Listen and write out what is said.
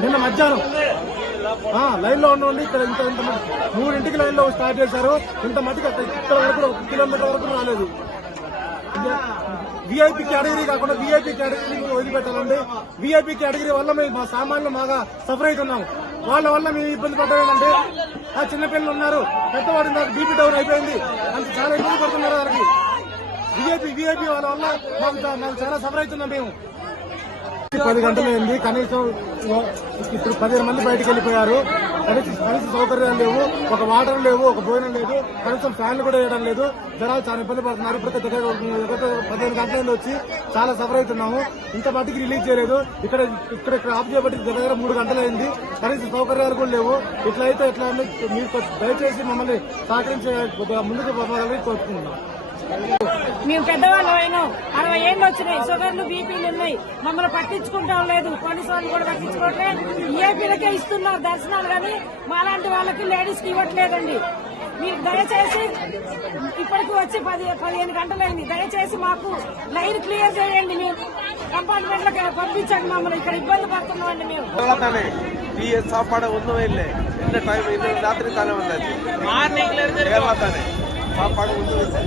నిన్న మధ్యాహ్నం. లైన్లో ఉండండి ఇక్కడ ఇంత ఇంత మూడింటికి లైన్లో స్టార్ట్ చేశారు. ఇంత మటుకు ఇక్కడ వరకు కిలోమీటర్ వరకు రాలేదు. వీఐపీ కేటగిరీ కాకుండా వీఐపీ కేటగిరీ వదిలిపెట్టాలండి. విఐపి కేటగిరీ వల్ల మేము మా సామాన్లు బాగా సఫర్ అవుతున్నాం. వాళ్ళ వల్ల మేము ఇబ్బంది పడ్డాం ఏంటంటే ఆ చిన్నపిల్లలు ఉన్నారు. పెద్దవాడు నాకు బీపీ డౌన్ అయిపోయింది. అంత చాలా ఇబ్బంది పడుతున్నారు వారికి విఐపి విఐపి వాళ్ళ వల్ల మాకు మాకు చాలా సఫర్ అవుతున్నాం మేము. పది గంటలు అయింది కనీసం ఇప్పుడు పదిహేను మంది బయటకు వెళ్ళిపోయారు. కనీసం కనీస సౌకర్యాలు లేవు ఒక వాటర్ లేవు ఒక భోజనం లేదు కనీసం ఫ్యాన్లు కూడా వేయడం లేదు. జనాలు చాలా ఇబ్బంది పడుతున్నారు. ఇప్పటికే దగ్గర పదిహేను గంటల నుండి వచ్చి చాలా సఫర్ అవుతున్నాము. ఇంత మట్టికి రిలీజ్ చేయలేదు. ఇక్కడ ఇక్కడ ఇక్కడ ఆఫ్ చేయబట్టి దగ్గర మూడు గంటలు అయింది. కనీస సౌకర్యాలు కూడా లేవు. ఇట్లయితే ఎట్లా మీరు దయచేసి మమ్మల్ని సహకరించే ముందుకు పోవాలని కోరుకుంటున్నాం. మేము పెద్దవాళ్ళు అయినాం అరవై ఏళ్ళు వచ్చినాయి షుగర్లు బీపీలు ఉన్నాయి మమ్మల్ని పట్టించుకుంటాం లేదు పోలీసు వాళ్ళు కూడా పట్టించుకోవట్లేదు ఈఏపీలకే ఇస్తున్నారు దర్శనాలు కానీ మాలాంటి వాళ్ళకి లేడీస్ కి ఇవ్వట్లేదండి మీరు దయచేసి ఇప్పటికి వచ్చి పది పదిహేను గంటలైంది దయచేసి మాకు లైన్ క్లియర్ చేయండి మీరు కంపార్ట్మెంట్లకి పంపించండి మమ్మల్ని ఇక్కడ ఇబ్బంది పడుతున్నామండి మేము கேரளா தானே டீ சாப்பாடு ஒன்றுமே இல்லை என்ன டைம் இன்னும் ராத்திரி தானே வந்தாச்சு மார்னிங்ல இருந்து கேரளா தானே சாப்பாடு ஒன்றும் இல்லை